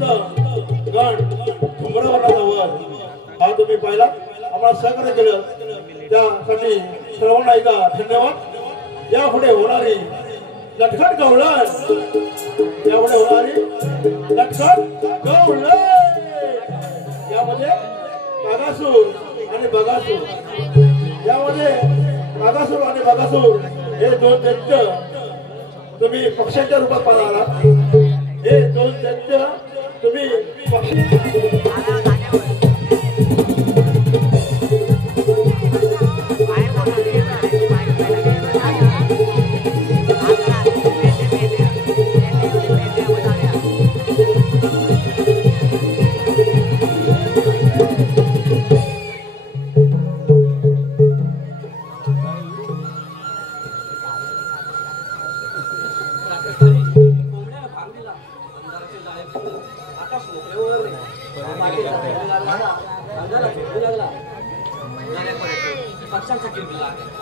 संत गण उमरवरचा वर हा तुम्ही पाहिला आम्हाला सहकार्य केलं त्यासाठी सर्वांना एकदा धन्यवाद। यापुढे होणारी लटकन गवळण यापुढे होणारी लटकन गवळण यामध्ये कागासूर आणि बगासूर यामध्ये कागासूर आणि बगासूर हे दोन दैत्य तुम्ही पक्ष्याच्या रूपात पाहणार आहात। हे दोन दैत्य तुम्ही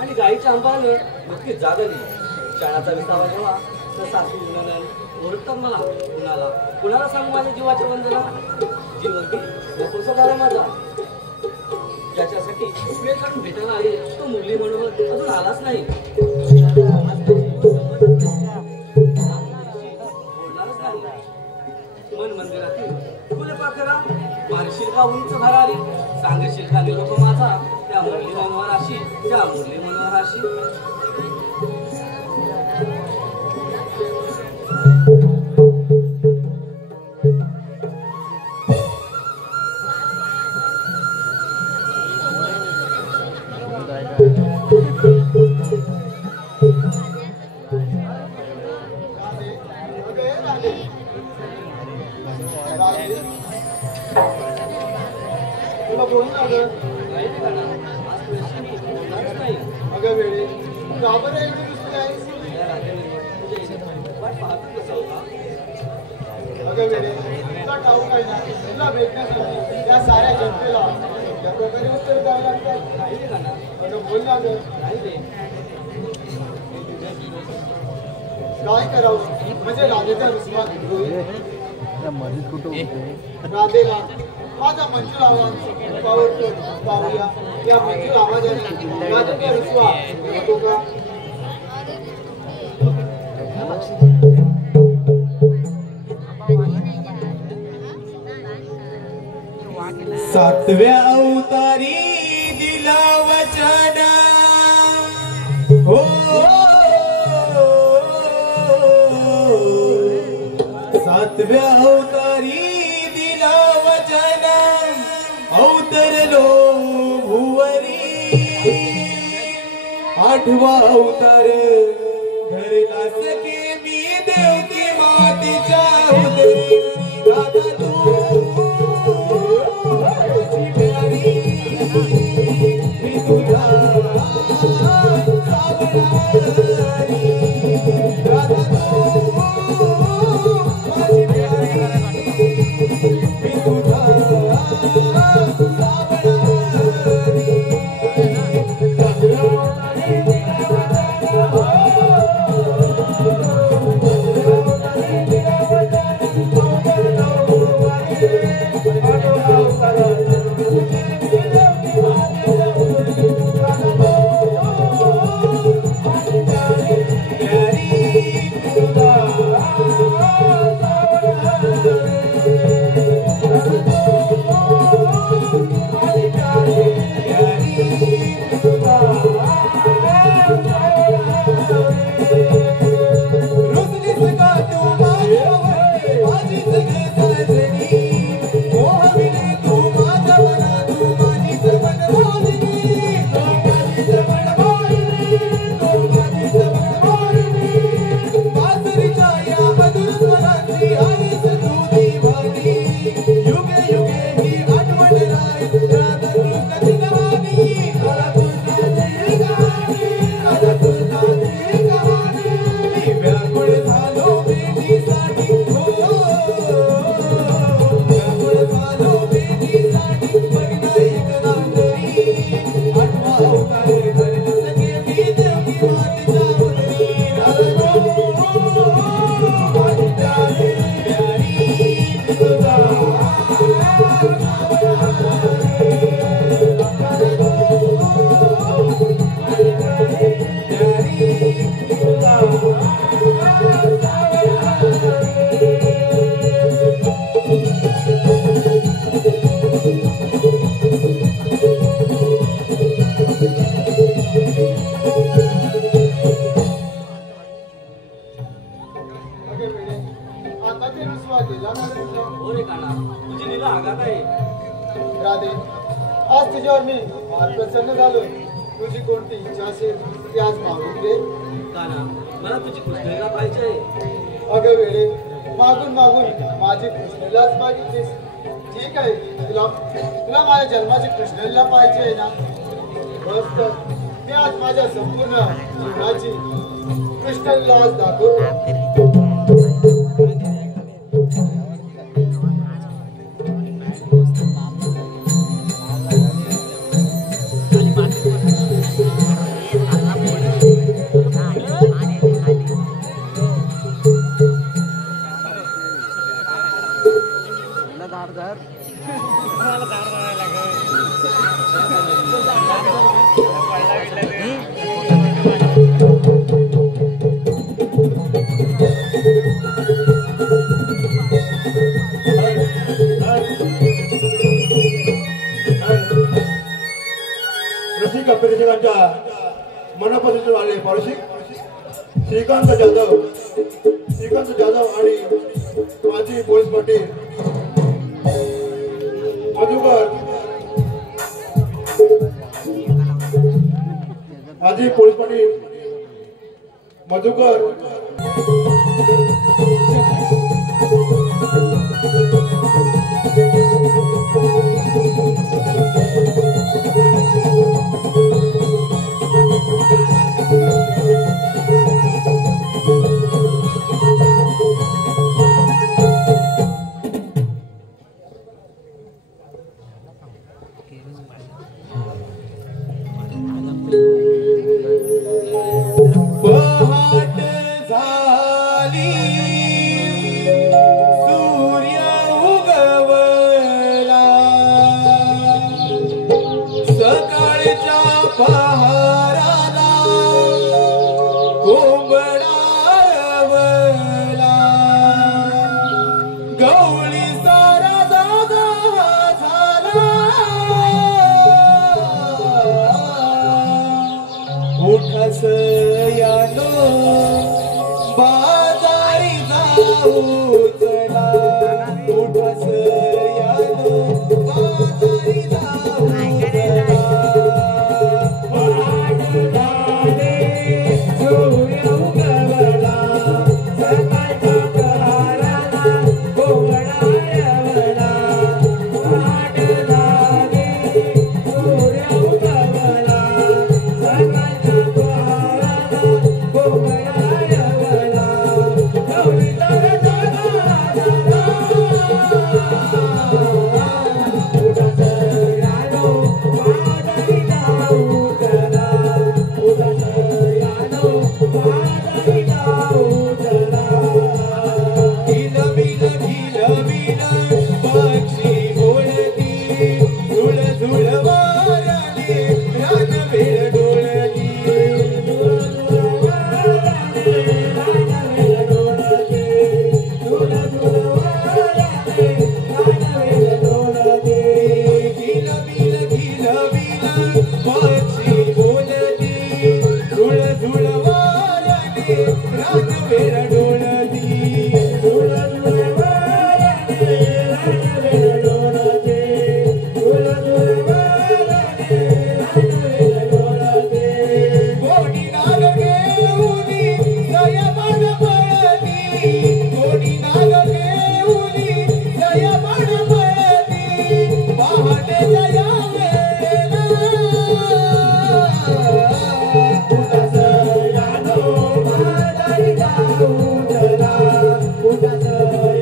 आणि गाईच्या अंबाने नक्की जागली क्षणाचा विसावा जेव्हा तर सासू ओरडतात मला कुणाला सांगू माझ्या जीवाच्या वंदना जीवंती नकोसा झाला माझा ज्याच्यासाठी वेळ काढून भेटायला आले तो मुरली म्हणून अजून आलाच नाही बोलणारच नाही मन मंदिरातील फुले पाखरा मारशील का उंच भरारी सांगशील का निरोप माझा त्या मुरली मनोहर अशी त्या मुरली मनोहर अशी या साऱ्या जनतेला या प्रकारे उत्तर द्यावं लागतं काय करावं म्हणजे राधेचा विश्वास राधेला माझा मंजूर आवाज पाहूया या मंजूर आवाजाने राधेचा विश्वास होतो का सातव्या अवतारी दिला वचन हो सातव्या अवतारी दिला वचन अवतरलो भुवरी आठवा अवतार धरला सके मी देवकी मातेच्या उदरी राधा तू Oh माझं तुझं हो रे काना तुझी लीला आगात आहे. राधे आज तुझ्यावर मी फार प्रसन्न झालो. तुझी कोणती इच्छा असेल ती आज मागून घे. काना मला तुझी कृष्णलीला पाहिजे आहे. अगं वेळे मागून मागून माझी कृष्णलीलाच मागितलीस. ठीक आहे, तुला तुला माझ्या जन्माची कृष्णलीला पाहिजे आहे ना. बस तर मी आज माझ्या संपूर्ण जीवनाची कृष्णलीला आज दाखवतो. रसिका प्रेक्षकांच्या मनापासून आले पारसिक श्रीकांत जाधव आणि माजी पोलीस पाटील मधुकर माजी पोलीस पाटील मधुकर पहाट झाली सूर्य उगवला सकाळच्या पहाराला कोंबडा रवला गवळी सारा जागा झाला उठस यानो बाजारी जाऊ चला उठस यानो बाजारी जाऊ चला पहाट झाले सूर्य उगवला सकाळच्या पहाराला कोंबडा रवला पहाट झाले सूर्य उगवला सकाळच्या पहाराला कोंबडा रवला गवळी सारा जागा झाला उठस यानो बाजारी जाऊ चला उठस यानो बाजारी जाऊ चला घिलबिल पक्षी बोलती झुळ झुळ वाराने रानवेळ डोळती झुळ झुळ वाराने रानवेळ डोळती झुळ झुळ वाराने रानवेळ डोळती घिलबिल पक्षी बोलती झुळ झुळ वाराने रानवेळ डोळती झुळ झुळ वाराने रानवेळ डोळती झुळ झुळ वाराने रानवेळ डोळती कोणी नाग घेऊनी जयमान पळती कोणी नाग घेऊनी जयमान पळती पहाटे जया वेळेला उठस यानो बाजारी जाऊ चला उठस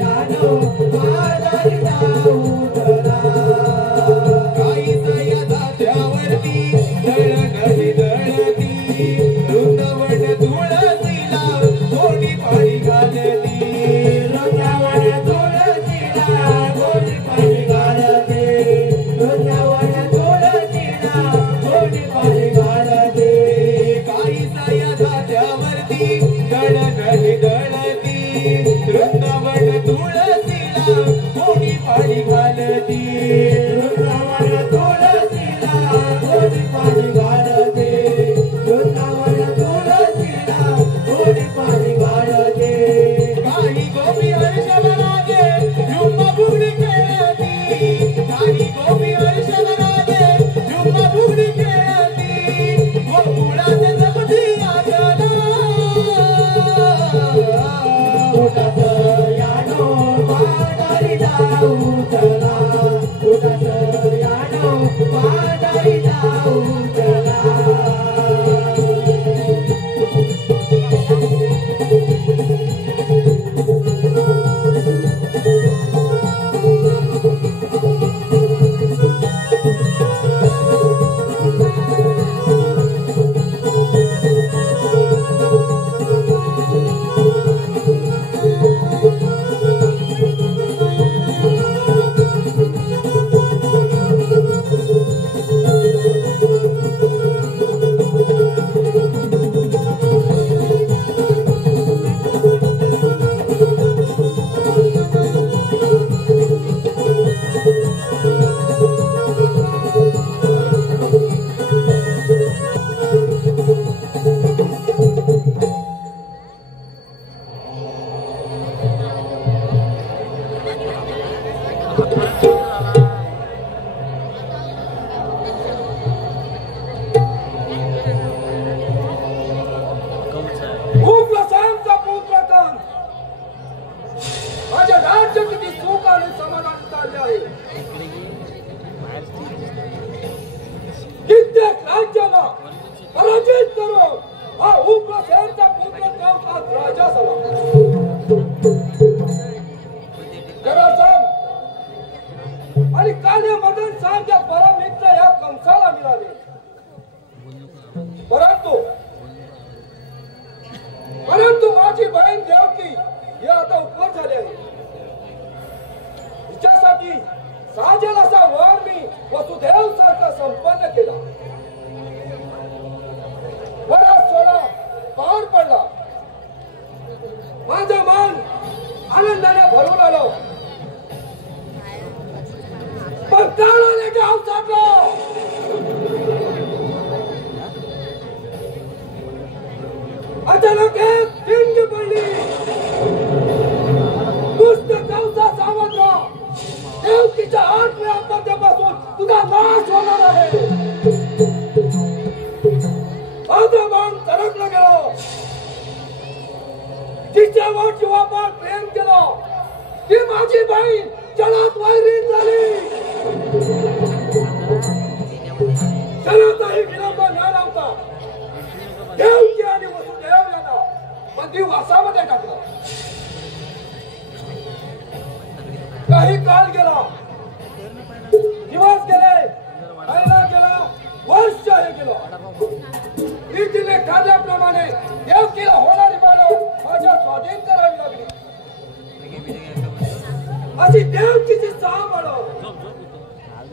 यानो बाजारी जाऊ चला काही सया जात्यावरती दळणही दळती वृंदावन तुळसीला कोणी पाणी घालती वृंदावन तुळसीला कोणी पाणी घालते वृंदावन तुळसीला कोणी पाणी घालते काही सया जात्यावरती दळणही दळती वृंदावन तुळसीला कोणी पाणी घालती वृंदावन तुळसीला कोणी पाणी घालते वृंदावन तुळसीला कोणी पाणी घालते काही गोपी हर्ष मनाचे उग्रसेनचा पुत्र कान माझ्या राज्य किती सुख आणि समाधान चालले आहे. कित्येक राज्याला पराजित करून हा उग्रसेनचा पुत्र कंसात राजा झाला. जरासंध आणि काले मदन सारख्या परमित्र या कंसाला मिळाले. परंतु माझी बहीण देवकी हे आता उपवर झाले आहे. तिच्यासाठी साजेल असा वर मी वसुदेव सारखा संपन्न केला. वरात सोडा पार पडला. माझं मन आनंदाने भरून आलं. पण काळाने गाव साठलं. अचानक एक ठिणगी पडली. दुष्ट कंसा सावध राहा. देवकीच्या 8व्या अपत्यापासून तुझा नाश होणार आहे. माझं मन तरंगलं गेलं. जिच्यावर जीवापाड प्रेम केलं ती माझी बहीण जलात वैरीण झाली. जलातही विलंब न लावता देवकी आणि वसुदेव यांना बंदिवासामध्ये टाकलं. काही काळ गेला. दिवस गेले. महिना गेला. वर्ष हे गेलं. रीतीने ठरल्याप्रमाणे देवकीला होणारी मानव माझ्या स्वाधीन करावी लागली. अशी देवकीची साम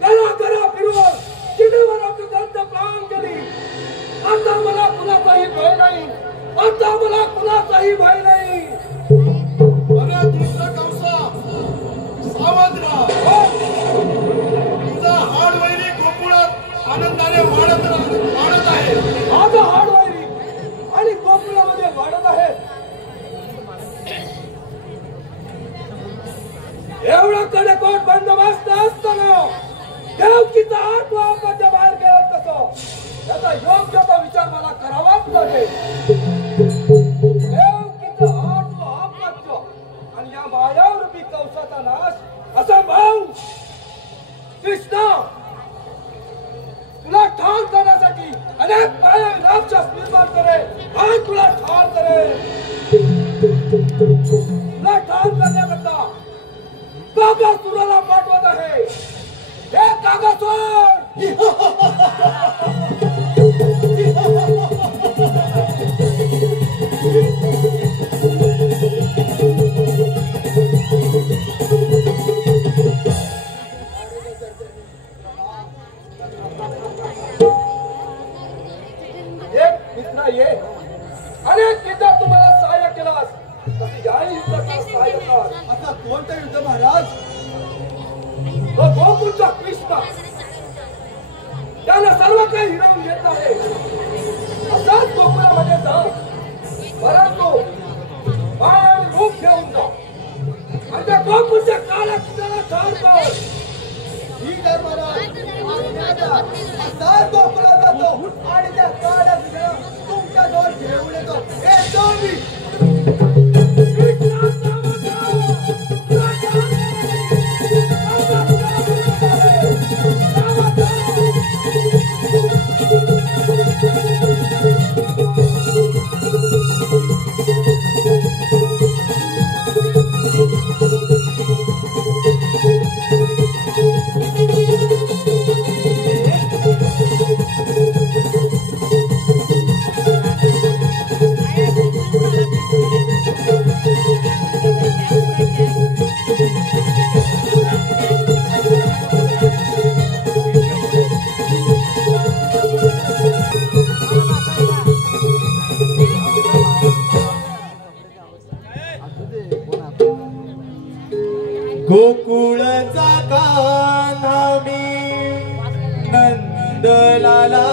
घरा फिरून चिडीवर गंध प्राण गेली. आता मला कुणाचाही भय नाही. आता मला कुणाचाही भय नाही. अरे दुसरा कंसा सावध राहा. तुझा हाडवैरी गोकुळात आनंदाने वाढत आहे. माझा हाडवैरी आणि गोकुळामध्ये वाढत आहे. एवढा कडेकोट बंदोबस्त असताना देवकीचा 8वा अपत्य बाहेर गेला कसं त्याचा योग्य तो विचार मला करावाच लागेल. देवकीचा 8वा अपत्य आणि या मायारूपी कंसाचा नाश असा भाऊ कृष्णा तुला ठार करण्यासाठी अनेक माया राक्षस निर्माण करेल आणि तुला ठार करेल. तुला ठार करण्याकरता कागासुराला पाठवत आहे. हे कागासुर एक मित्र ये. अनेक युद्धात तुम्हाला सहाय्य केलास तसे याही युद्धात सहाय्य कर. आता कोणतं युद्ध महाराज? तो गोकुळचा कृष्ण त्याला सर्व काही हिरावून घेत आहे. असाच गोकुळामध्ये जा. परंतु माया रूप घेऊन जा आणि त्या गोकुळच्या काळ्या किल्ल्याला ठार कर. ठीक आहे महाराज. आता गोकुळात जातो आणि त्या काळ्या किल्ल्याला तुमच्या जवळ घेऊन येतो. येतो मी. गोकुळचा कान्हा मी नंदलाला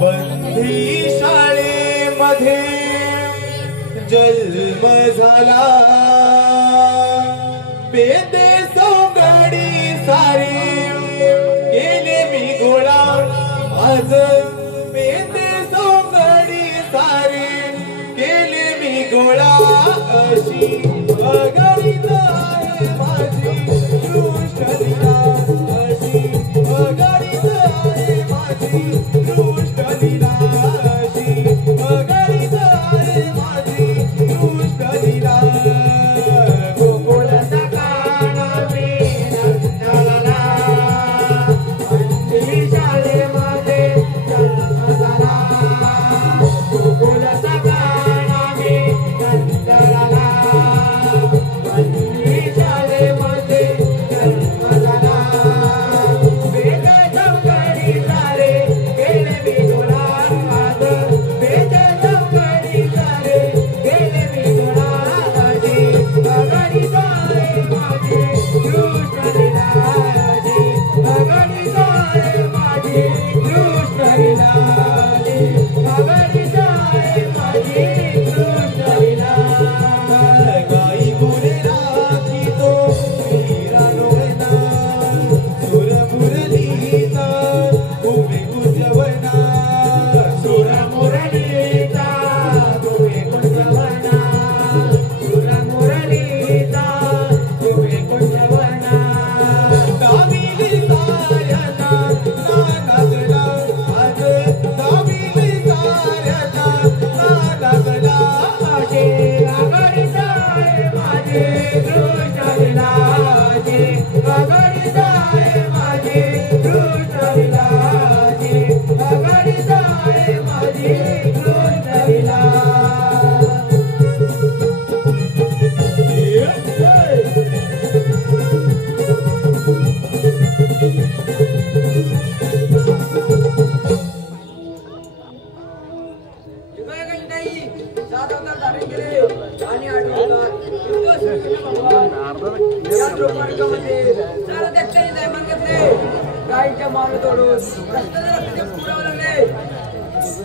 बंदी शाळेमध्ये जन्म झाला. बेदे सोंगडी सारी गेले मी गोळा आज बेदे सोंगडी सारी गेले मी गोळा अशी अगणित आहे माझी दृष्टलीला अशी अगणित आहे माझी दृष्टलीला अशी अगणित आहे माझी दृष्टलीला गोकुळाचा काना मी नंदलाला मंदिरी शाळेमध्ये जन्म झाला गोकुळाचा काना मी नंदलाला मंदिरी शाळेमध्ये जन्म झाला बेटा चौकडी सारे गेले मी गोळा आज बेटा चौकडी सारे गेले मी गोळा आजी अगणी सारे माझी दृष्टलीलाजी अगणी सारे माझी दृष्टलीलाजी अगणी सारे माझी दृष्टलीला गाई गुरे राखी तो वीरानो ना सुर मुरलीचा उभे कुंजवना सुर मुरलीचा उभे कुंजवना सुर मुरलीचा उभे कुंजवना दामिली साऱ्यांना नागला आज दामिली साऱ्यांना नागला आजे आगडी सारे माझे दृष्टलीलाजी आगडी सारे माझे दृष्टलीलाजी आगडी सारे माझे दृष्टलीला युगायुगांनी सात अवतार धारण केले आणि आठवतात या द्रौपदीमध्ये सारा त्याच्याने दैमान घेतले गायीच्या मान तोडून रक्ताचे पुरावे लागले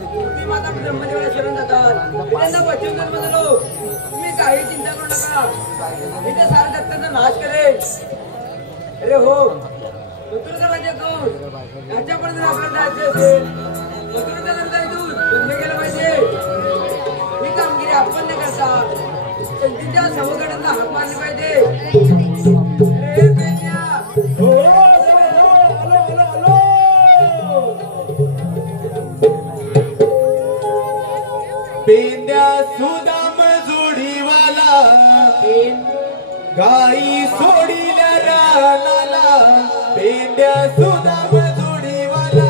तुम्ही माता ब्रह्मदेवाला शरण जातात त्यांना वचन जन्म झालो तुम्ही काही चिंता करू नका मी ते सारा दत्तांचा नाश करेन अरे हो मथुरेचा राज्यातून याच्यापर्यंत आपल्याला जायचे असेल मथुरेच्या नंतर इथून बंद केलं पाहिजे ही कामगिरी आपण न करता संधीच्या समगडांना हाक मारले पाहिजे अरे बेन्या पेंद्या सुदाम जोडीवाला गाई सोडील्या रानाला पेंद्या सुदाम जोडीवाला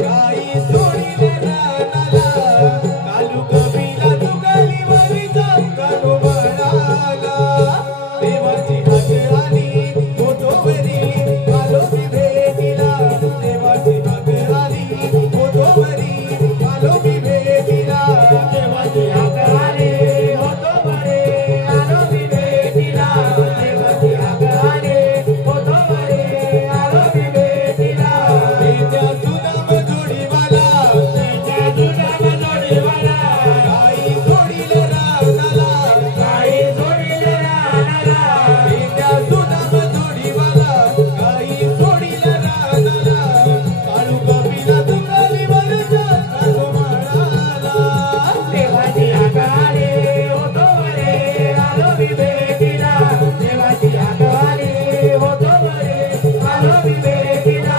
गाई सोडील्या रानाला कालू कबीला तुगाली वरीचा कानो म्हणाला देवाची हाक आली फोटोवरी आलो मी भेटीला देवाची हाक आली फोटोवरी आलो मी भेटीला देवाची हाक आली फोटोवरी आलो मी भेटीला देवाची हाक आली फोटोवरी आलो मी भेटीला पेंद्या सुदाम जोडीवाला गाई सोडील्या रानाला गाई सोडील्या रानाला पेंद्या सुदाम जोडीवाला गाई सोडील्या रानाला काळू कपिला तुकाली वरच्या कानो म्हणाला देवाची हाक आली होतो बरे आलो मी भेटीला देवाची हाक आली होतो बरे आलो मी भेटीला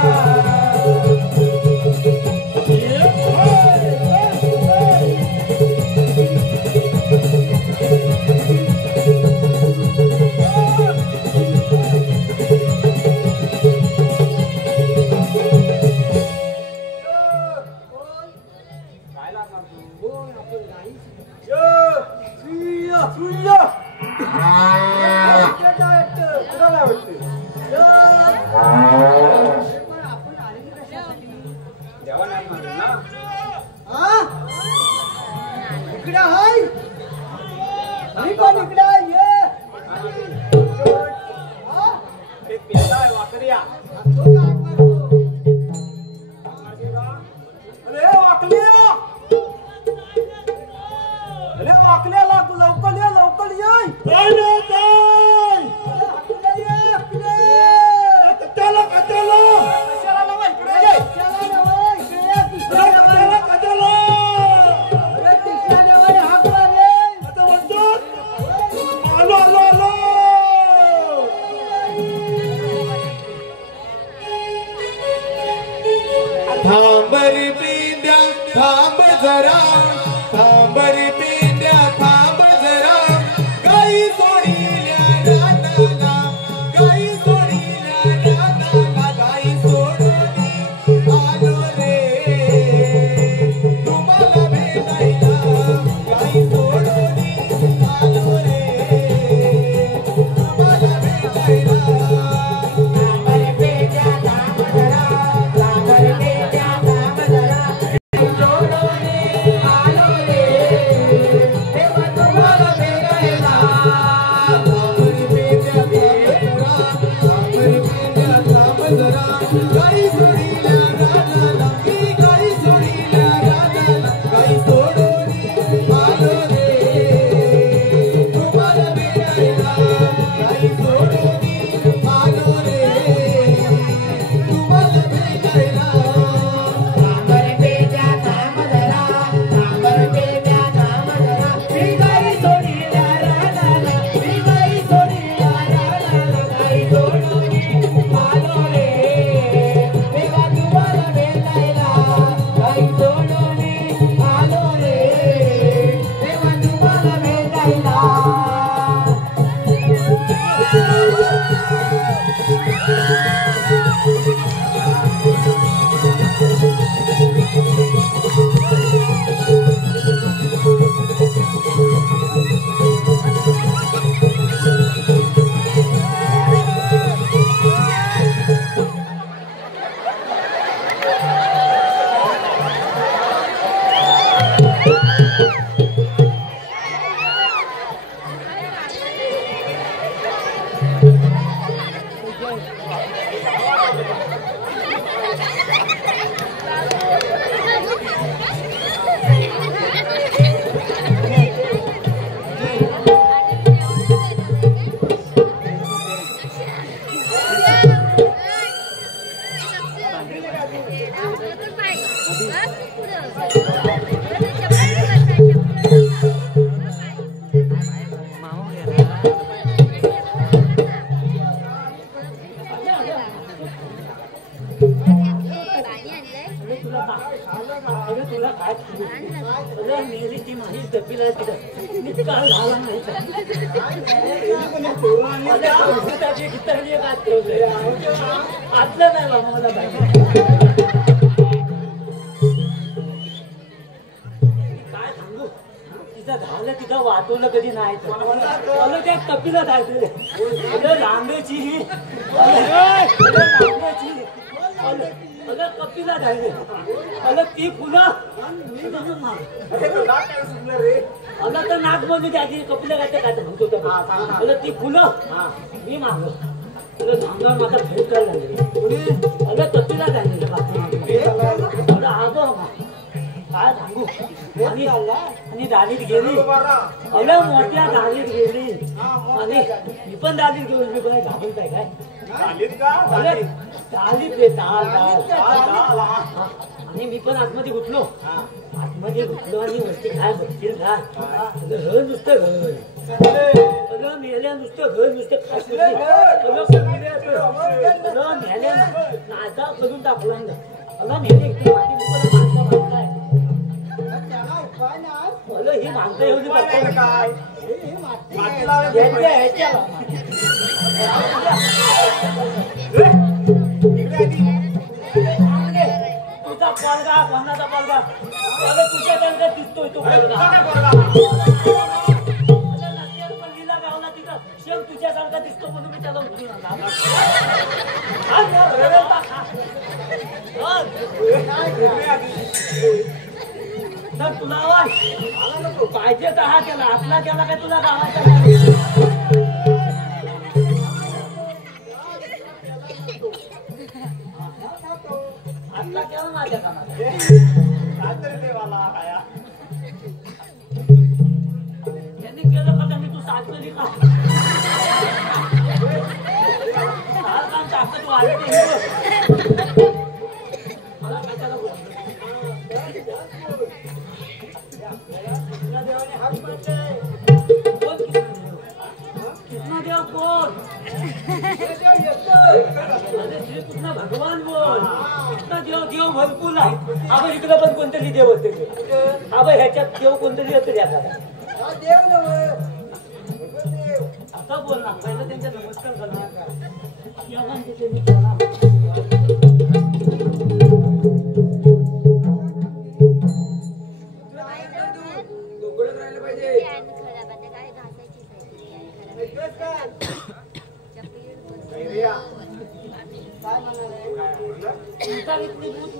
इकडे हाय मी पण इकडे ये अरे वाकल्याला तू लवकर ये रे पेंड्या थांब जरा, थांब रे पेंड्या थांब जरा, गाई सोडील्या रानाला, गाई सोडील्या रानाला, गाई सोडून आलो रे तुम्हाला भेटायला, गाई सोडून आलो रे तुम्हाला भेटायला. गाई सोडील्या रानाला, गाई सोडील्या रानाला, गाई सोडून आलो रे तुम्हाला भेटायला, गाई सोडून आलो रे तुम्हाला भेटायला. थांबर बेट्या थांब जरा, थांबर बेट्या थांब जरा, मी गाई सोडील्या रानाला, मी गाई सोडील्या रानाला, गाई सोडून आलो रे तेव्हा तुम्हाला भेटायला, गाई सोडून आलो रे तेव्हा तुम्हाला भेटायला. तुला काय मेरी ती माझी तपीला मी काल झाला नाही आतलं नाही बाबा मला काय सांगू तिथं झालं तिथं वाटवलं कधी नाही मला त्या कपीला जायचं लांबेची अगं कपीला जायचं अगं ती फुलं अगं तर नाक मध्ये द्यायची कपीला काय काय म्हणतो अगं ती फुलं मी मागव अगं धांगावर माझा भेट करायला लागले अगं कपीला जायचं अगं आगो काय सांगू आणि दालीत गेली अगं मोठ्या दालीत गेली आणि मी पण दालीत घेऊन मी पण घाबरताय काय आणि मी पण आतमध्ये घुटलो आणि वरती काय बघतील का घर नुसतं घर अगं मेल्या नुसतं घर नुसतं खास मेल्या नाचा करून टाकला अगं मेले ही माणसं एवढी काय तुझा पोरगा कोणाचा पोरगा तुझ्या त्यांचा दिसतोय तो पोरगा पण लिला गावला तिथं शेव तुझ्यासारखा दिसतो म्हणून मी त्याला उठून तर तुला आवाज पाहिजे तर हा केला आपला केला काय तुला गावाचा आपला केला माझ्या कामाला त्यांनी केलं का त्यांनी तू साथ केली का ताकद वाढते मला काय त्याला भगवान बोल देव देव देव भरपूर आहे. आपण इकडं पण कोणतरी देव होते. आपण ह्याच्यात देव कोणतरी होते याचा. हा देव नव्हे देव. आता बोल ना. पहिलं त्यांच्या नमस्कार करा. या म्हणते त्यांनी बोला. गोकुळात राहिलं पाहिजे.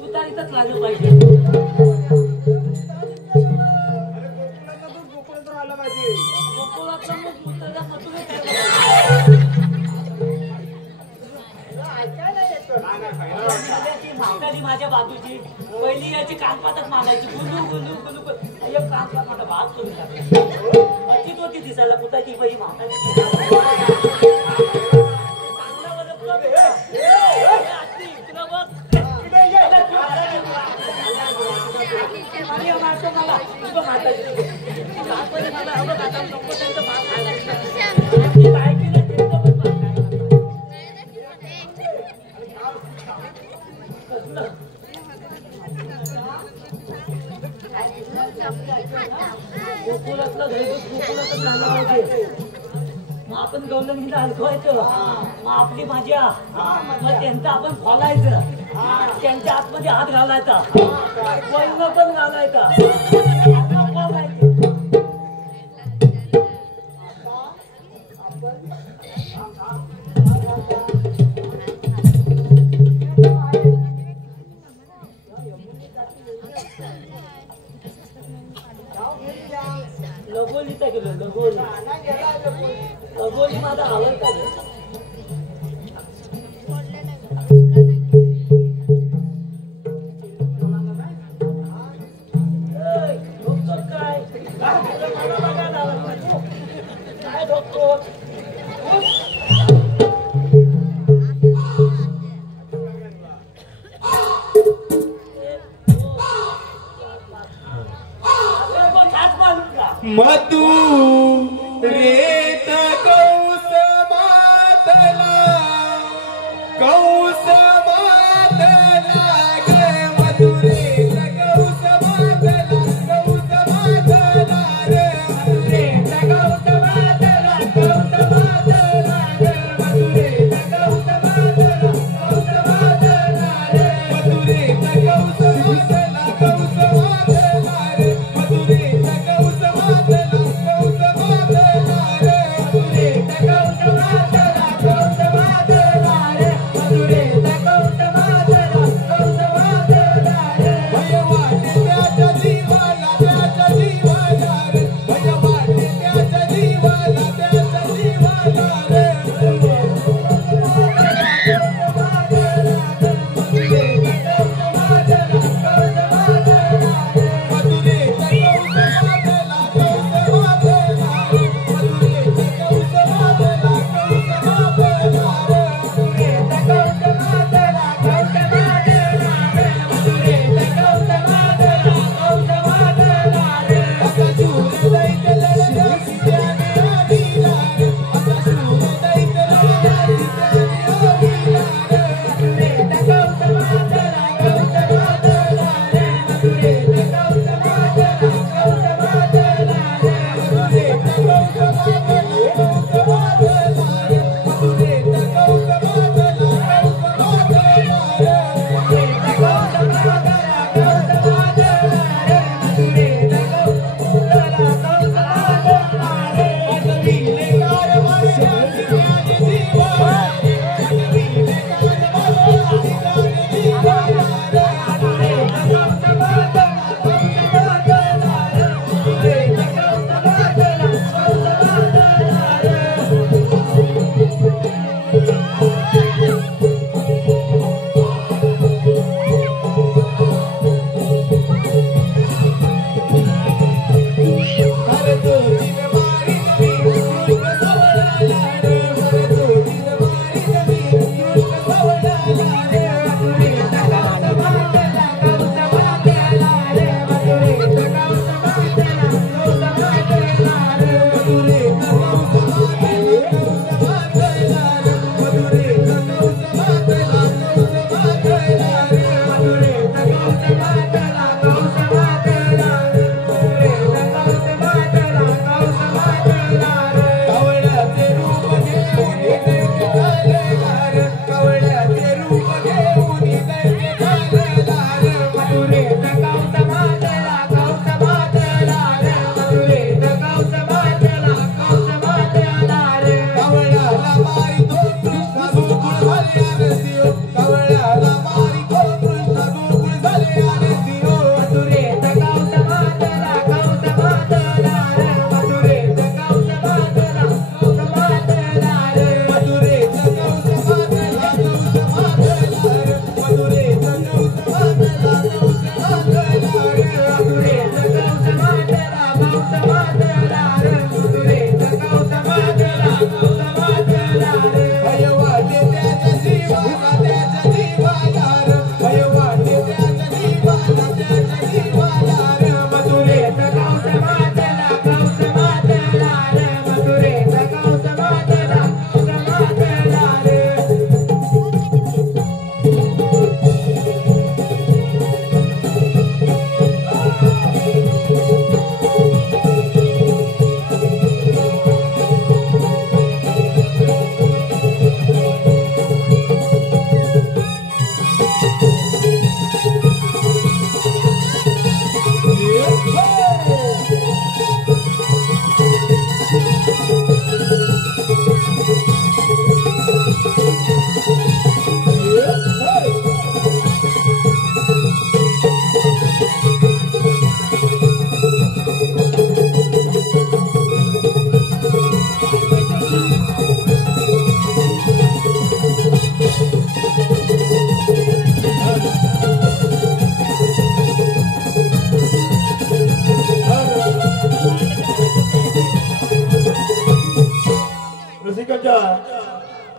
उतारीतच लागलं पाहिजे. गोकुळात राहिलं पाहिजे. गोकुळातलं मग उतरल्या मधूनच काय ती म्हातारी माझ्या बाजूची पहिली याची कानपातच मागायची. गुलू गुलू गुलू एक कानपात माझा भात करून टाकला. अशीच होती दिसायला कुठाची बाई म्हातारी. तुला बघ गोकुळातलं गोकुळातच जाणार पाहिजे. मग आपण गवलनीला अडकवायचं. मग आपली माझ्या मग त्यांचं आपण खोलायचं. त्यांच्या आतमध्ये हात घालायचा. वैन पण घालायचा. लगोलीचा गेलो. लगोली लगोली माझा आवडता गेला. काय डॉक्टर मधु रेत कौस मातला कौस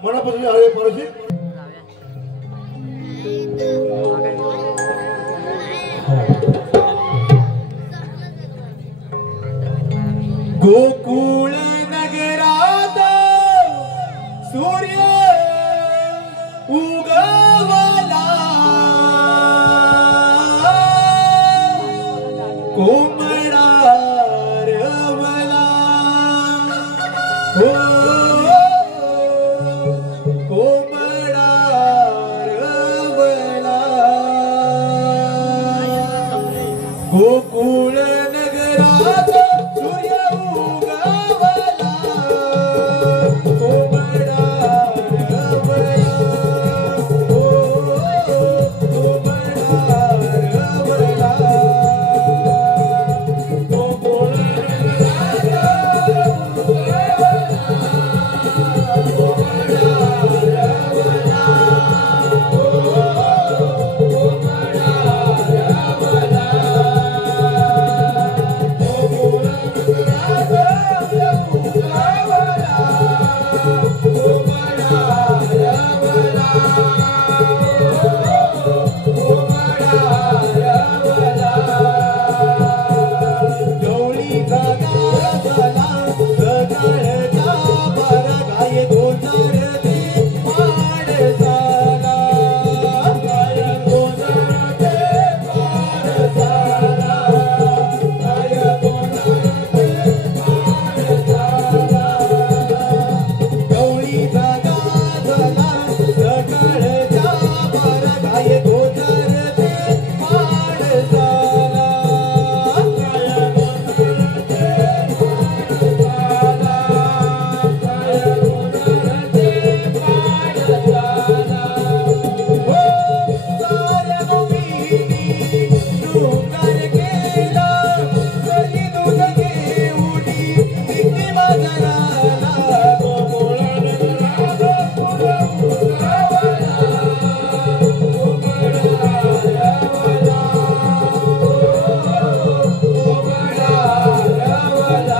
मनापासून आले परशी गोकुळ नगरात सूर्य उगवला कोंबडा रवला हो कोंबडा रवला गोकुळ नगरात सूर्य उगवला कोंबडा रवला हो कोंबडा रवला गोकुळ नगरात कोंबडा रवला हो कोंबडा रवला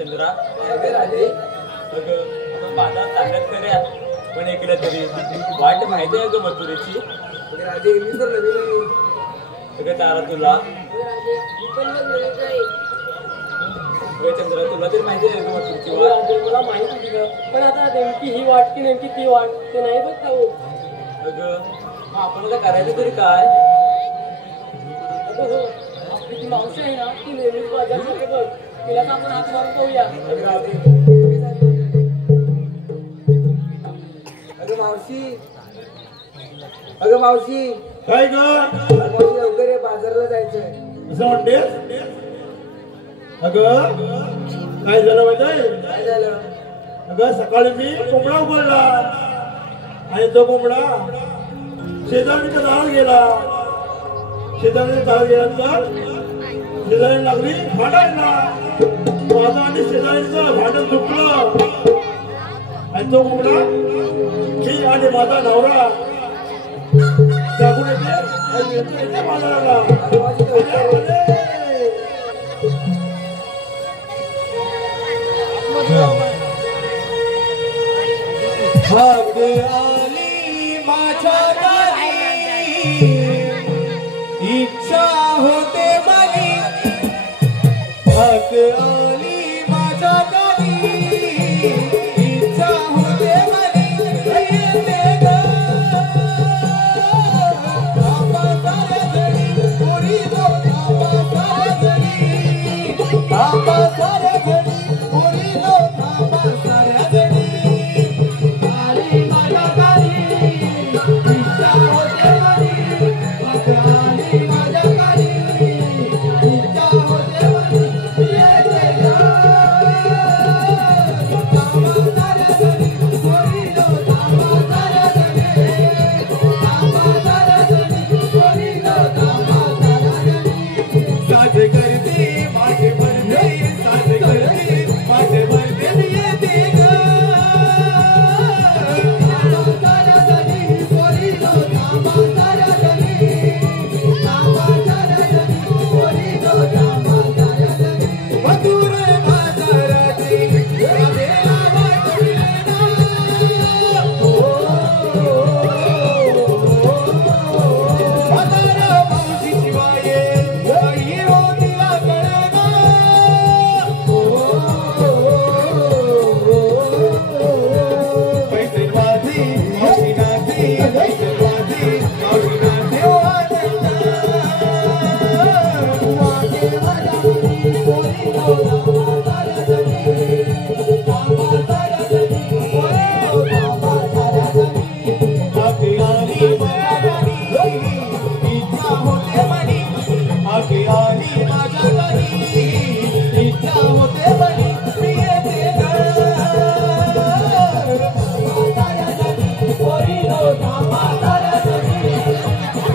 चंद्रा राजे अगं माझा ताकद करूया पण ऐकलं तरी वाट माहिती आहे ग मथुरेची राजे मी तर नवीन अगं तारा तुला चंद्रा तुला तरी माहिती आहे ग मथुरेची वाट मला माहिती होती पण आता नेमकी ही वाट की नेमकी ती वाट ते नाही बघ का अगं मग आपण आता करायचं तरी काय हो आपली ती मावशी आहे ना ती नेहमीच बाजारमध्ये बघ तिला तर आपण हात मारून पाहूया अगं मावशी अगं मावशी काय ग मावशी लवकर ये बाजारला जायचंय असं म्हणतेस अगं काय झालं माहितीये काय झालं अगं सकाळी मी कोंबडा उघडला आणि तो कोंबडा शेजारणीच्या दारात गेला शेजारणीच्या दारात गेल्यानंतर शेजारी लागली भांडायला माझं आणि शेजारीचं भांडण सुटलं आणि तो कोंबडा मी आणि माझा नवरा जागून येते बाजाराला हक आली माझ्या घरी इच्छा होते मनी हक आली माझ्या घरी इच्छा होते मनी येते ग थांबा साऱ्या घडी पुरी लो थांबा साऱ्या घडी थांबा साऱ्या घडी पुरी लो थांबा साऱ्या घडी आली माझ्या घरी इच्छा होते मनी हक आली माझ्या घरी इच्छा होते मनी येते ग थांबा साऱ्या घडी पुरी लो थांबा साऱ्या घडी थांबा साऱ्या घडी पुरी लो थांबा साऱ्या घडी साज करते माझे भरते साज करते माझे भरते येते ग थांबा साऱ्या घडी पुरी लो थांबा साऱ्या घडी थांबा साऱ्या घडी पुरी लो थांबा साऱ्या घडी मधुर बाजाराची राधेला वाटले ना बाजार मावशी शिवाय काही रोनीला कळेना पैसे वाजी मावशी नाची पैसे वाजी मावशी नाची वाजे माझ्या मनी पोरी लो थांबा साऱ्या घडी थांबा साऱ्या घडी पोरी लो थांबा साऱ्या घडी हक आली माझ्या घरी इच्छा होते मनी हक आली माझ्या घरी इच्छा होते मनी मी येते ग थांबा साऱ्या घडी पोरी लो थांबा साऱ्या घडी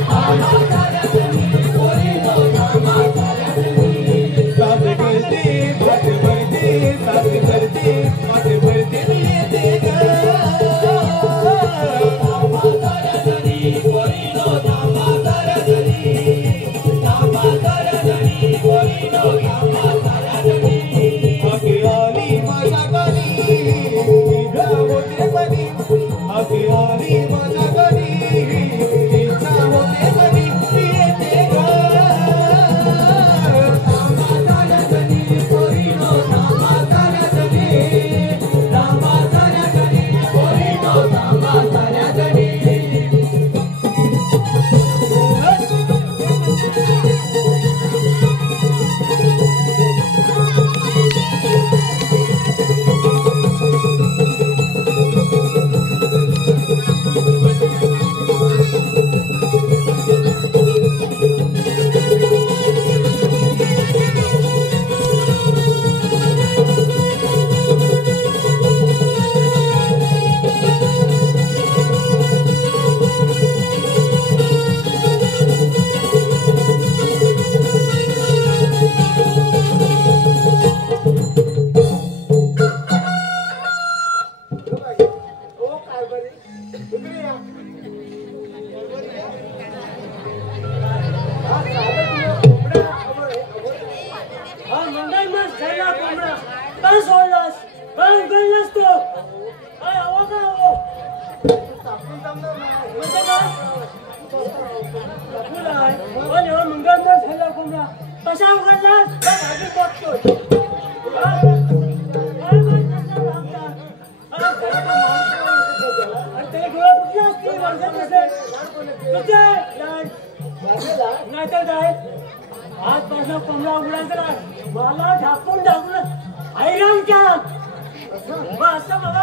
थांबा साऱ्या घडी पोरी लो थांबा साऱ्या घडी साज करते भात भरते साज करते भात भरते मी येते ग थांबा साऱ्या घडी पोरी लो थांबा साऱ्या घडी थांबा साऱ्या घडी पोरी लो थांबा साऱ्या घडी हक आली माझ्या घरी इच्छा होते मनी हक आली माझ्या घरी इच्छा होते मनी मी येते ग थांबा साऱ्या घडी पोरी लो थांबा साऱ्या घडी थांबा साऱ्या घडी पोरी लो थांबा साऱ्या घडी कशा उघडलास भाजी बघतोय नाहीतर काय आजपासून कोंबडा उघडायचा नाही मला झाकून टाकून हैराण केला असं मला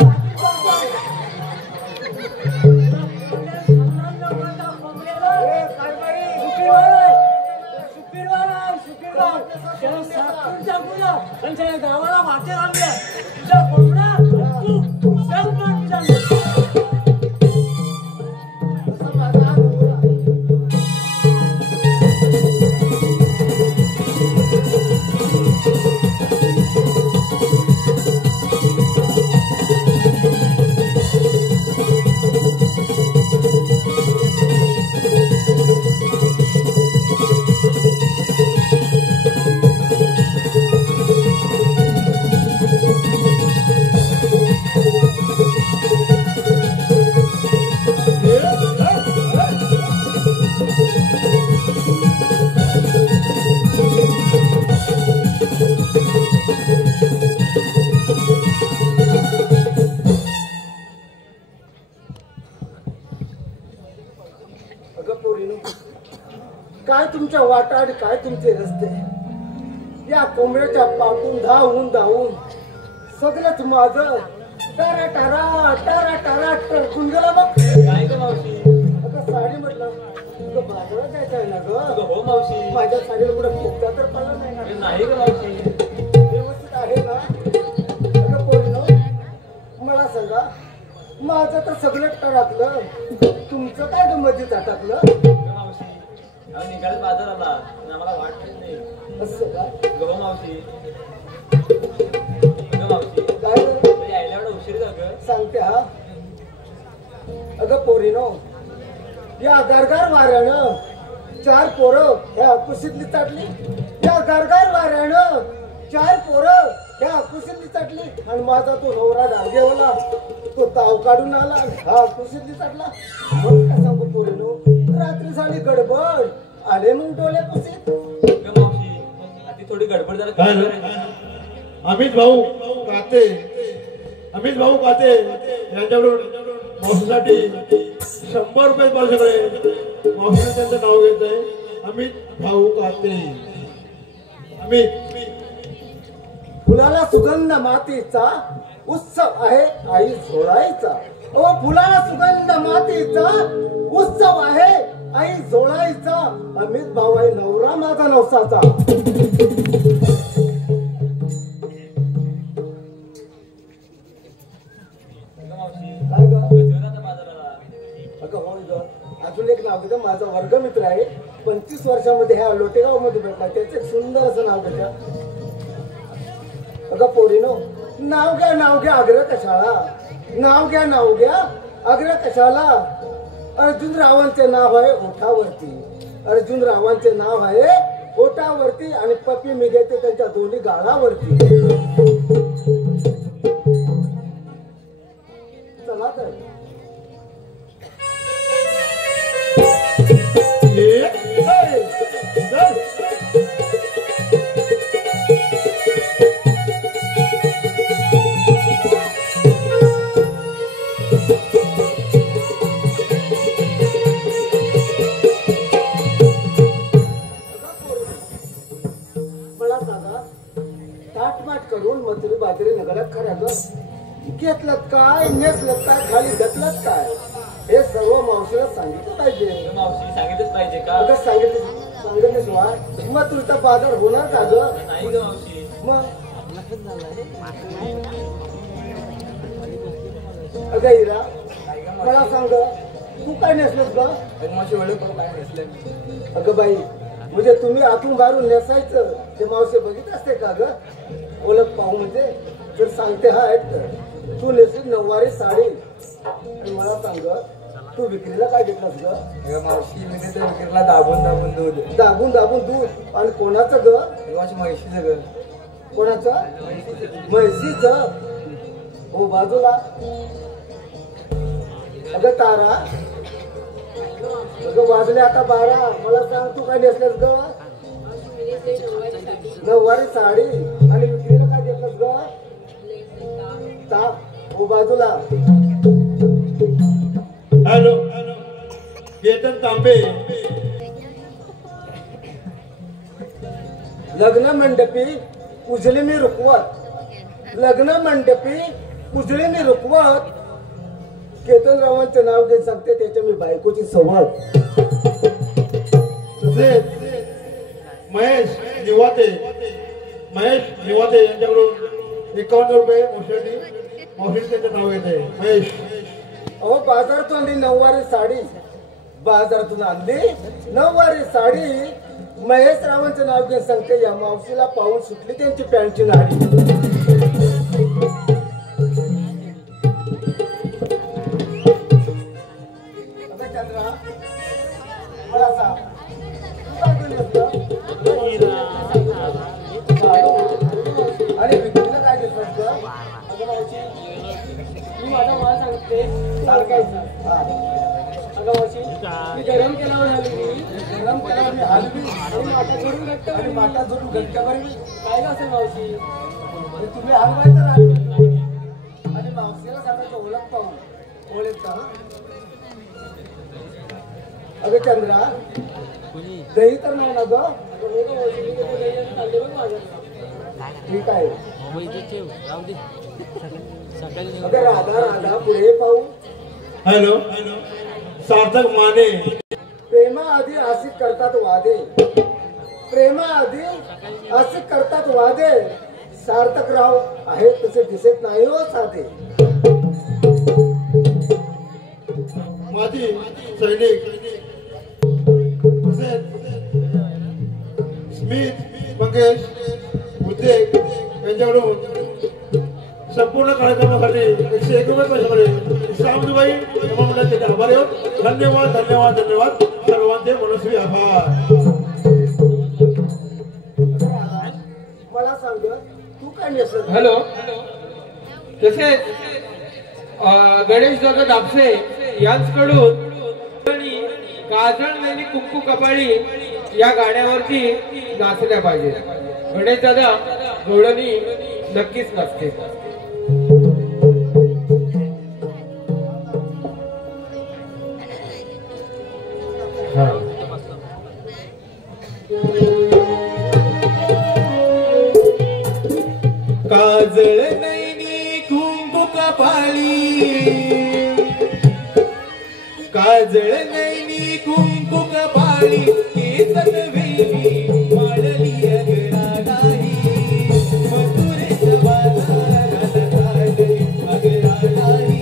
अगं पोरीनो, काय तुमच्या वाटा आणि काय तुमचे रस्ते. या कोंबड्याच्या पाकून धावून धावून सगळंच माझं टारा टारा टारा टारा टरकून गेलं बघ. काय ग मावशी? अगं साडी म्हटलं अगं बाजारात जायचं आहे ना ग. हो मावशी. माझ्या साडीला कुठे पोकता तर पडला नाही ना. नाही ग मावशी. व्यवस्थित आहे ना. अगं पोरीनो, मला सांगा, माझं तर सगळं टराकलं, तुमचं काय ग मधीच अटकलं. मावशी आम्ही निघाल बाजाराला, आम्हाला वाटत नाही. असं का? गो मावशी. मावशी काय यायला एवढा उशीर झालं. सांगते हा. अगं पोरीनो, या गारगार वाऱ्यानं 4 पोरं ह्या कुशीतली चाटली. या गारगार वाऱ्यानं 4 पोरं ह्या कुशीतली चाटली. आणि माझा तो नवरा डागेवला, तो ताव काढून आला, हा कुशीतली चाटला. मग काय सांगू पोरीनो, रात्री झाली गडबड, आले मग डोळे कुशीत. मावशी ती थोडी गडबड झाली. अमित भाऊ काते, अमित भाऊ काते यांच्याकडून मावशीसाठी 100 रुपये माझ्याकडे. मावशीने त्यांचं नाव घेत आहे, अमित भाऊ काते. अमित, फुलाला सुगंध मातीचा उत्सव आहे आई झोळाईचा. ओ फुलाला सुगंध मातीचा उत्सव आहे आई झोळाईचा. अमित भाऊ आहे नवरा माझा नवसाचा. काय ग? अगं होय ग. अजून एक नाव घेतं, माझा वर्गमित्र आहे, 25 वर्षामध्ये ह्या लोटेगाव मध्ये भेटला, त्याचं एक सुंदर असं नाव घेतं. अगं पोरीनो, नाव घ्या अग्र कशाला. नाव घ्या अग्र कशाला. अर्जुन रावांचे नाव आहे ओठावरती. अर्जुन रावांचे नाव आहे ओठावरती. आणि पप्पी मी घेते त्यांच्या दोन्ही गाळावरती. चला तर. मला सांगा, ताटमाट करून मथुरी बाजरी नगरात खऱ्या ग. घेतलं काय, नेसलं काय, खाली घातलं काय, हे सर्व मावशीला सांगितलं पाहिजे. मावशी सांगितलंच पाहिजे का? अगं सांगितल्याशिवाय मग तुझा बाजार होणार का ग. नाही ग मावशी. मग अगं हिरा, मला सांग, तू काय नेसलंस ग. मावशी वेळ करून काय नेसलं. अगं बाई, म्हणजे तुम्ही आतून बाहेरून नेसायचं ते मावशी बघित असते का ग. ओळख पाहू म्हणजे तर सांगते हा ऐकत. तू नेसली नऊवारी साडी. आणि मला सांग, तू विक्रीला काय घेतलास ग. मावशी मी तिथे विक्रीला दाबून दाबून दूध. दाबून दाबून दूध. आणि कोणाचं ग. मावशी म्हैशीचं ग. कोणाचं. म्हैशीचं. हो बाजूला. अगं तारा, अगं वाजले आता 12. मला सांग, तू काय नेसलंस ग. नऊवारी साडी. आणि विक्रीला काय घेतलंस ग. ताप. हो बाजूला. हॅलो, केतन तांबे. लग्न मंडपी उजली मी रुकवत. लग्न मंडपी उजली मी रुकवत. केतनरावांचं नाव घेऊन सांगते, त्याच्या मी बायकोची संवाद. तसेच महेश निवाते यांच्याकडून 51 रुपये मावशीने त्यांचं नाव घेत आहे. महेश. अहो बाजारातून आणली नऊवारी साडी. बाजारातून आणली नऊवारी साडी. महेश रावांचं नाव घेऊन सांगते, या मावशीला पाहून सुटली त्यांची पॅन्टची नाडी. चंद्रा, मला सांग, तू काय केलं असतं? आणि विक्रीला काय घेतलं असतं? अगं मावशी, मी माझा माल सांगते सांगायचं. अगं मावशी, मी गरम केल्यावर हलवी. गरम केल्यावर मी हलवी. आणि माटा जोडून घट्ट. आणि माटा जोडून घट्ट भरवी. काय असं मावशी, तुम्ही हलवायचं राहत. आणि मावशीला सांगायचं ओळख पाहून. ओळख का. अगं चंद्रा दही तर नाही ना ग ठीक आहे अगं राधा राधा पुढे पाहू हॅलो सार्थक माने प्रेमाआधी आशिक करतात वादे प्रेमाआधी आशिक करतात वादे सार्थकराव आहे तसे दिसत नाही हो साधे माझी सैनिक स्मित मंगेश उद्योग यांच्याकडून संपूर्ण कार्यक्रमासाठी 101 रुपये पैसे मिळाले सामदुबाई मंडळ त्याचे आभारी आहोत धन्यवाद धन्यवाद धन्यवाद सर्वांचे मनस्वी आभार मला सांग तू काय नेसलं हॅलो तसेच गणेश दादा दापसे यांच्याकडून काजळ वेली कुक्कू कपाळी या गाण्यावरती नाचल्या पाहिजे गणेश दादा गवळणी नक्कीच नाचते काजळ नैनी कुंकू कपाळी काजळ नैनी कुंकू कपाळी केतन वेली माळली अगराडाई मथुरेच्या बाजारात चालली अगराडाई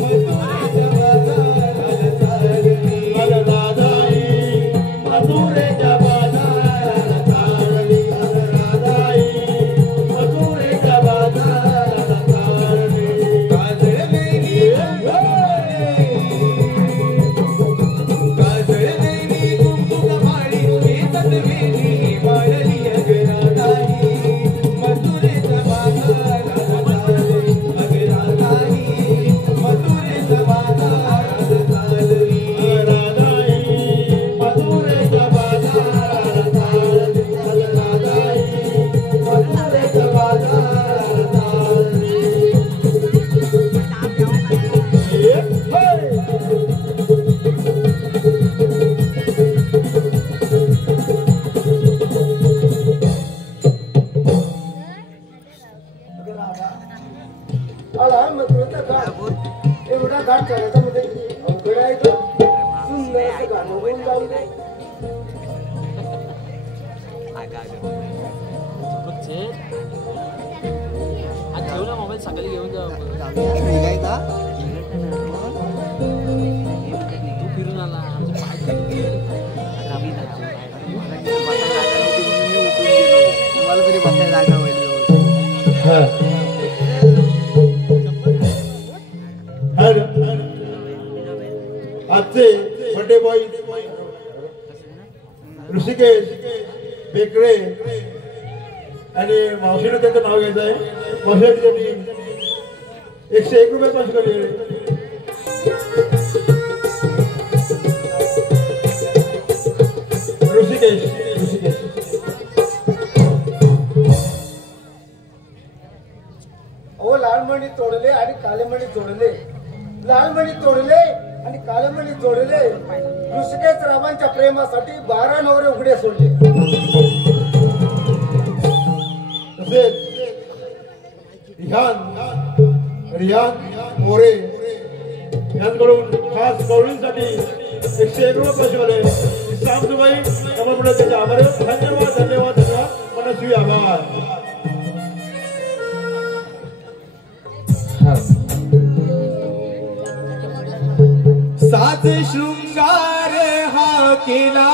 मथुरेच्या बाजारात चालली अगराडाई मथुरेच्या बाजारात चालली अगराडाई मथुरेच्या बाजारात चालली काजळ नैनी काजळ नैनी कुंकू कपाळी केतन वेली माळली अगराडाई मथुरेच्या बाजारात चालली अगराडाई मथुरेच्या बाजारात चालली अगराडाई मथुरेच्या बाजारात चालली अगराडाई मथुरेच्या बाजारात चालली आला मथुरेचा घाट एवढा घाट चढायचा म्हणजे अवघड आहे का सुंदर असं गाणं होऊन जाऊ दे मोबाईल सकाळी घेऊन जा फिरून आला तुम्हाला तरी बसायला जागा होईल आजचे बर्थडे बॉय ऋषिकेश बेकरे आणि मावशीने त्याचं नाव घ्यायचं आहे मावशीसाठी 101 रुपये पास केले ऋषिकेश ऋषिकेश अहो लालमणी तोडले आणि कालेमणी जोडले लालमणी तोडले आणि कालेमणी जोडले ऋषिकेश रावांच्या प्रेमासाठी 12 नवरे उघडे सोडले तसेच रियान मोरे यांच्याकडून खास कवळींसाठी 101 रुपये पैसे वाले सामदुबाई कमलमुळे त्याचे आभार धन्यवाद धन्यवाद धन्यवाद मनस्वी आभार सात शृंगार हा केला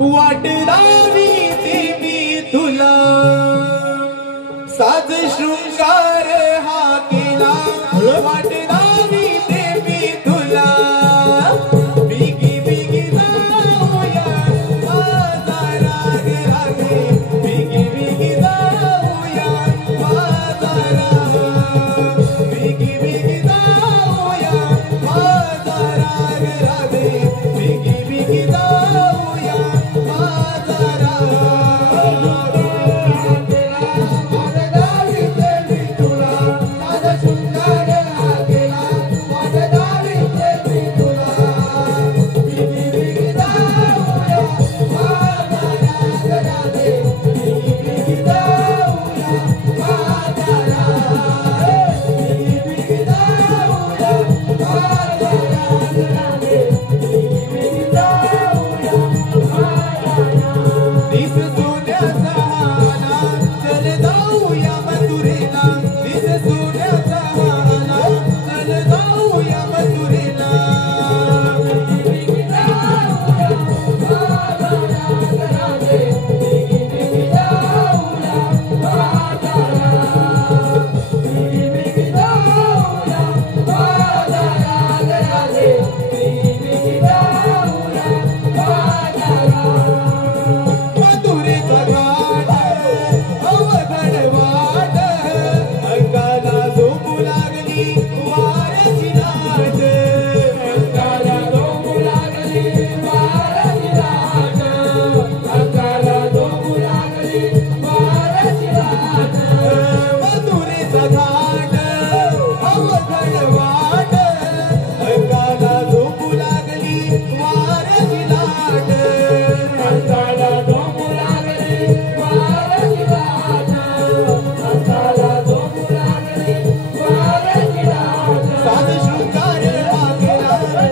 वाट लावी मी तुला सात शृंगार हा केला वाट लावी मी तुला बिगी बिगी जाऊया माझा राग रागे बिगी बिगी जाऊया माझा राग बिगी बिगी जाऊया माझा राग रागे बिगी बिगी जाऊया माझा राग माझा शृंगार हा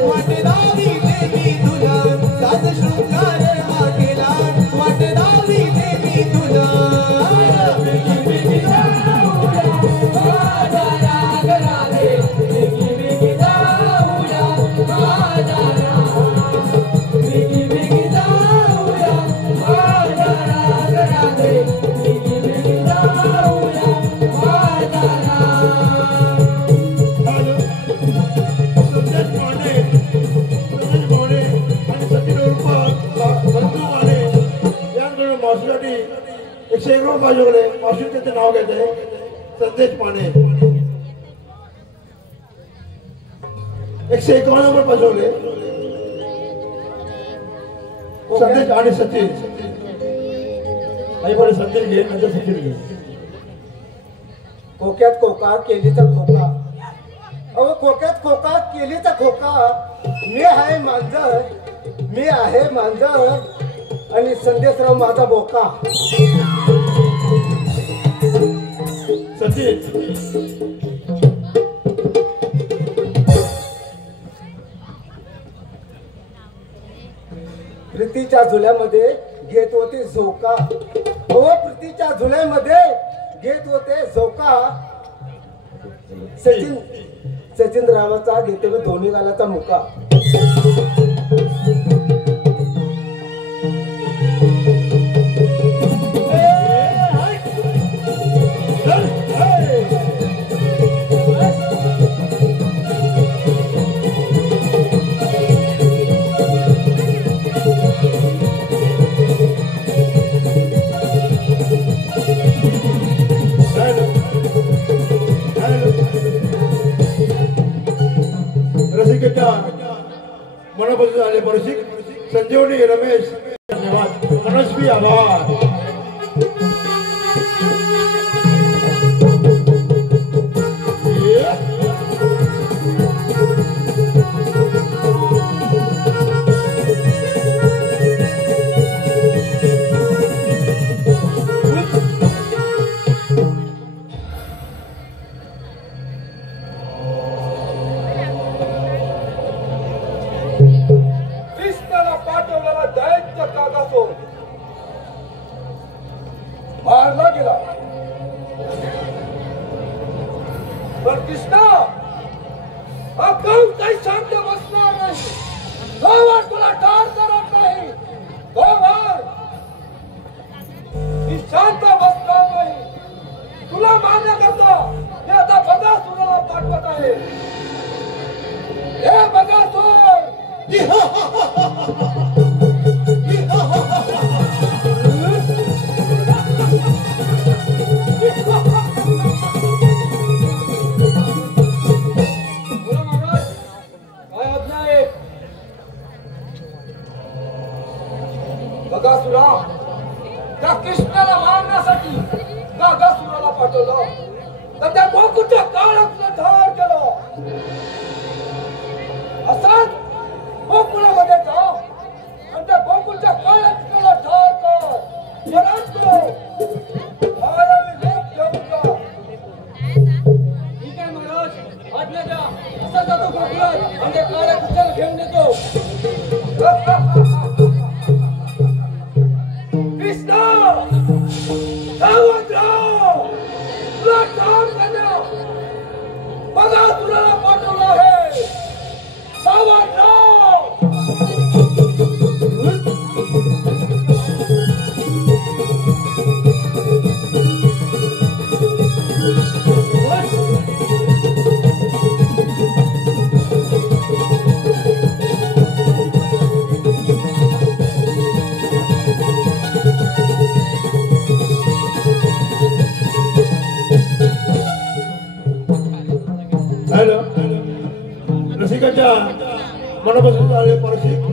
वाटदावी देवी तुला साज शृंगार हा केला वाटदावी देवी तुला मावशीसाठी 101 रुपये पाहिजे मावशी त्याचं नाव घेते संदेश माने 151 रुपये पाहिजे संदेश आणि सचिन काही बरे संदेश घे नंतर सचिन घे खोक्यात कोका केलीचा खोका अहो खोक्यात खोका केलीचा खोका मी आहे मांजर आणि संदेशराव माझा बोका सचिन प्रीतीच्या झुल्यामध्ये घेत होते झोका हो प्रीतीच्या झुल्यामध्ये घेत होते झोका सचिन रावाचा घेते मी धोनी गालाचा मुका रसिकेच्या मनापासून आले परिषद संजीवनी रमेश धन्यवाद मनस्वी आभार कृष्णाला पाठवलेला दैत्य कागासोर मारला गेला पण कृष्णा हा काऊन काही शांत बसणार नाही गावात तुला ठार करत नाही गावात मी शांत बसणार नाही तुला मारण्याकरता मी आता बगासुराला पाठवत आहे हे बगासुर बगासुरा त्या कृष्णाला मारण्यासाठी बगासुराला पाठवलं तर त्या गोकुळच्या काळातलं धार केलं असाच गोकुळामध्ये जा आणि त्या गोकुळच्या काळातलं धार कर परंतु मायावी रूप घेऊन जा ठीक आहे महाराज आज्ञा द्या असा जातो गोकुळात आणि काळात घेऊन येतो कृष्णा सावधराव तुला ठार करण्या बगासुराला पाठवलं आहे सावधराव हॅलो रसिकाच्या मनापासून आले परिषद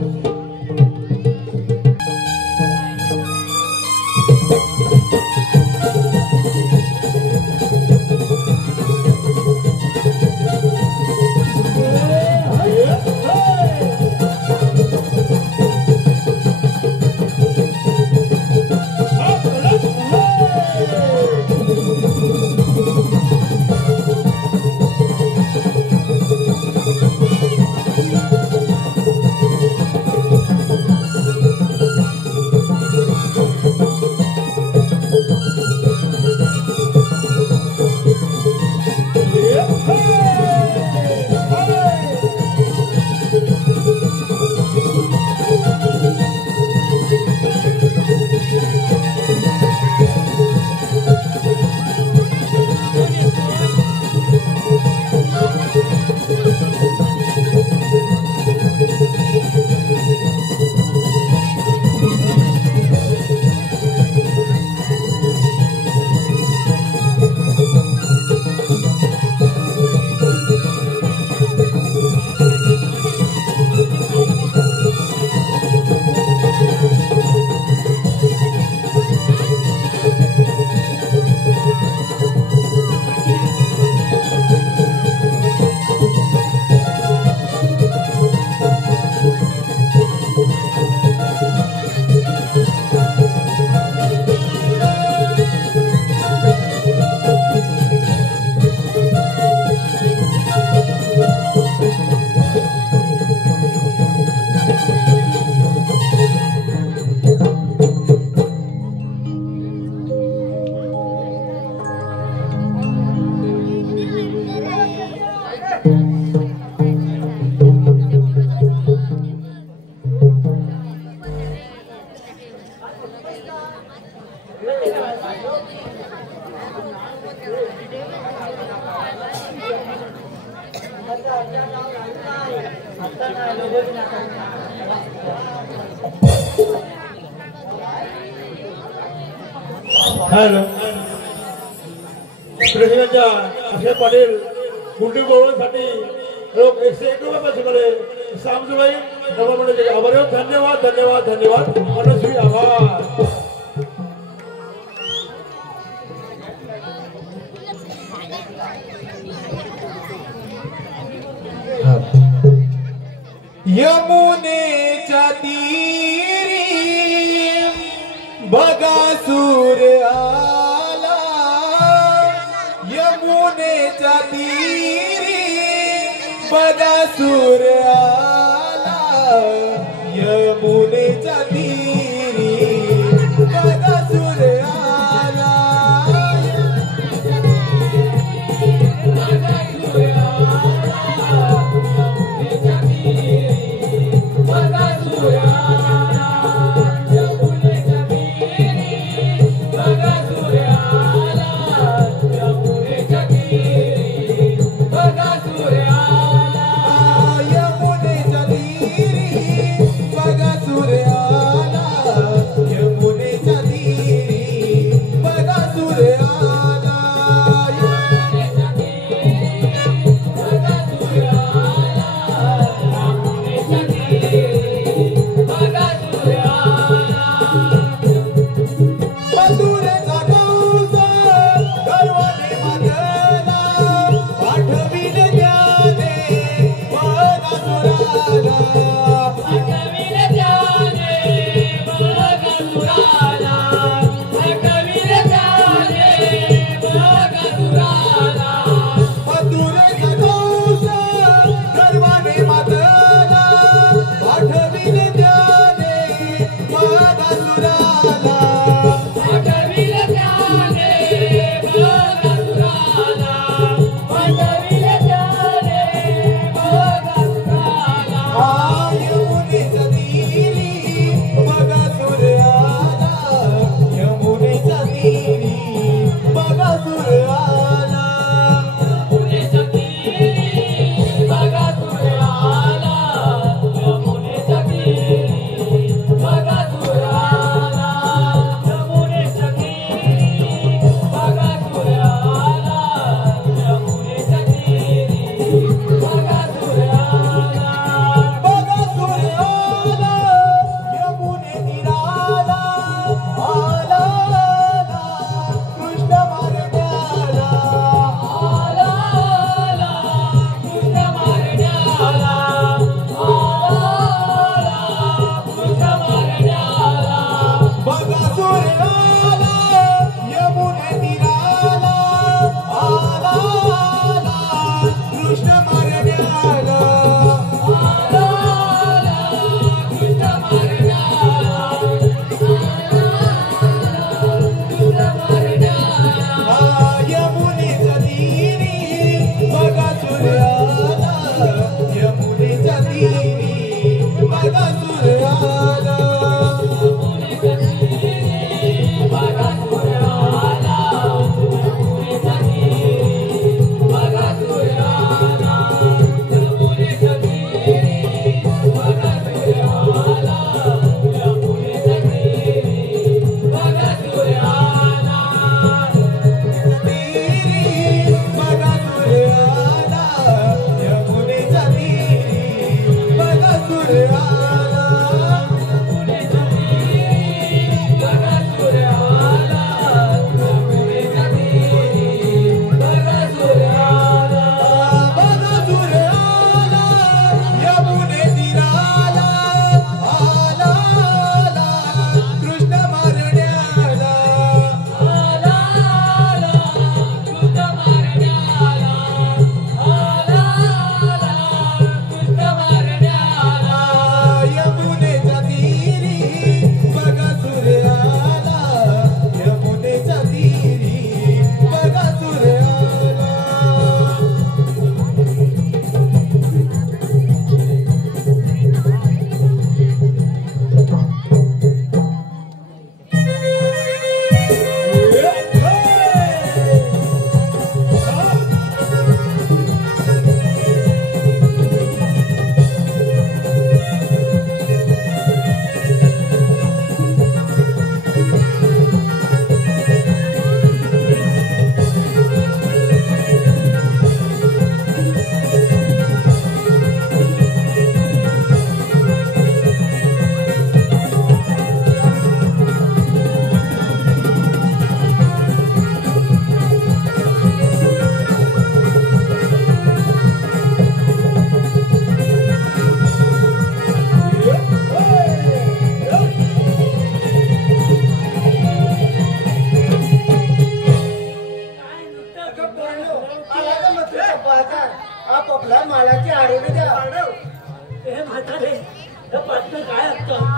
हॅलो प्रेसिडेंटच्या अक्षय पाटील गुंडी गोवळसाठी लोक 101 रुपये पैसे कडे सामजुबाई नवा मंडळाचे आभार आहोत. धन्यवाद धन्यवाद धन्यवाद मनस्वी आभार. यमुनेच्या तीरी बगासूर आला, यमुनेच्या तीरी बगासूर आला, यमुनेच्या तीरी बगासूर आला,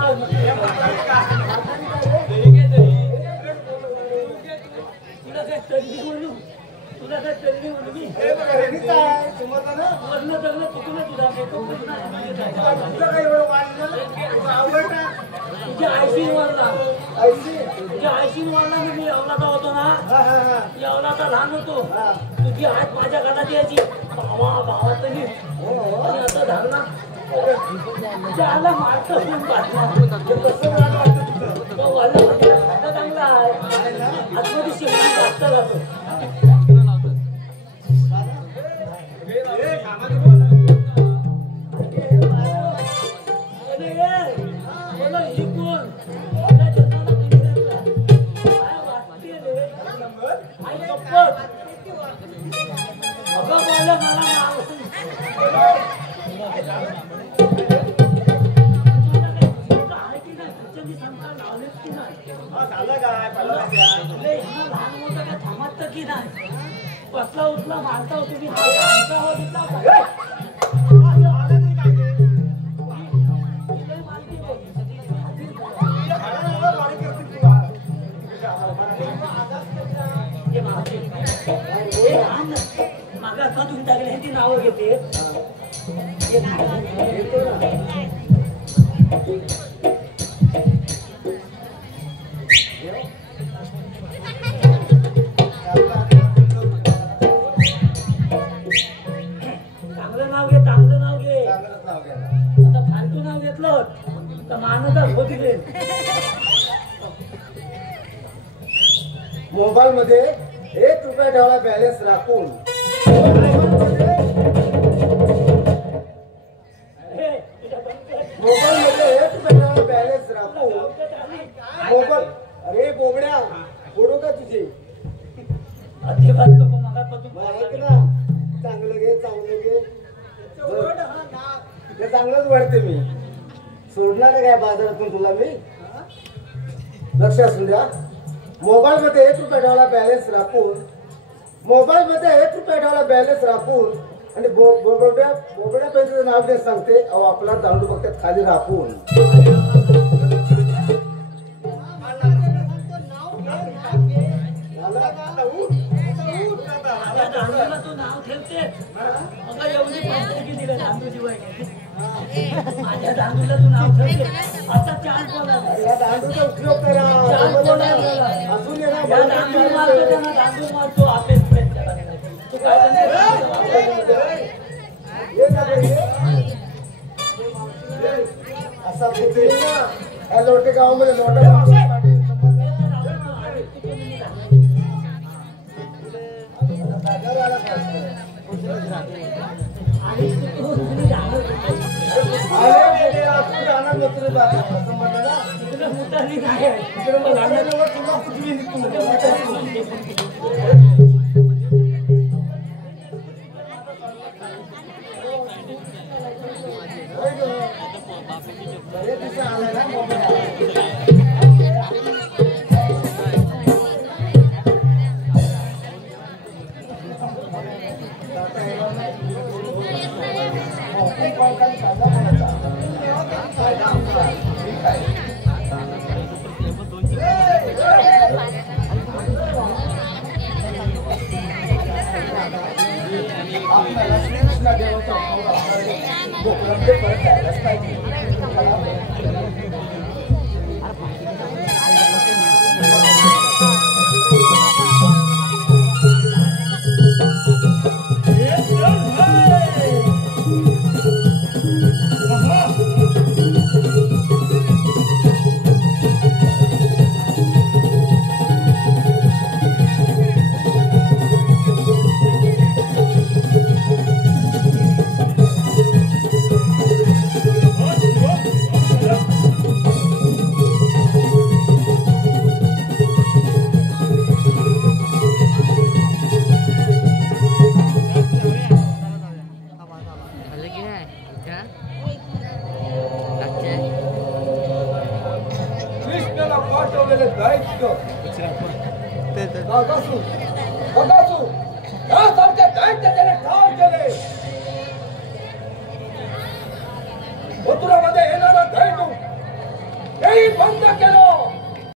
तुला काय तंडी म्हणू तुला काय तंडी म्हणू मी लग्न लग्न चुकलं तुझा तुझ्या आयशीन वाढला मी एवढा होतो ना एवढा लहान होतो तुझी हात माझ्या घरात यायची भावा तरी आणि आता धरला त्याला मारत चांगला आहे आतमध्ये शेवटी जास्त जातो कसला उठला मारता होतो मी मागा का तुम्ही टाकले ती नावं घेते मोबाईल मध्ये 1 रुपया ठेवला बॅलन्स राखून मोबाईल मध्ये 1 रुपया ठेवला बॅलन्स राखून मोबाईल अरे बोबड्या फोडू का तुझे अजिबात नको मगा ऐक ना चांगलं घे ते चांगलंच वाढते मी सोडणार काय बाजारातून तुला मी लक्ष असू द्या मोबाईल मध्ये 1 रुपया ठेवला बॅलन्स राखून आणि बोबड्या पैशाचं नाव देत सांगते अहो आपला दांडू बघतात खाली राखून तू नाव ठेवते एवढी पैसे दिले दांडूची माझ्या दांडूला तू नाव ठेवते आता 4 बोला दांडूचा उपयोग करा अजून दांडू मारतो त्यांना दांडू मारतो आपले तू काय असा या लोटे गावामध्ये लोटा कृष्णाला पाठवलेले दायित्व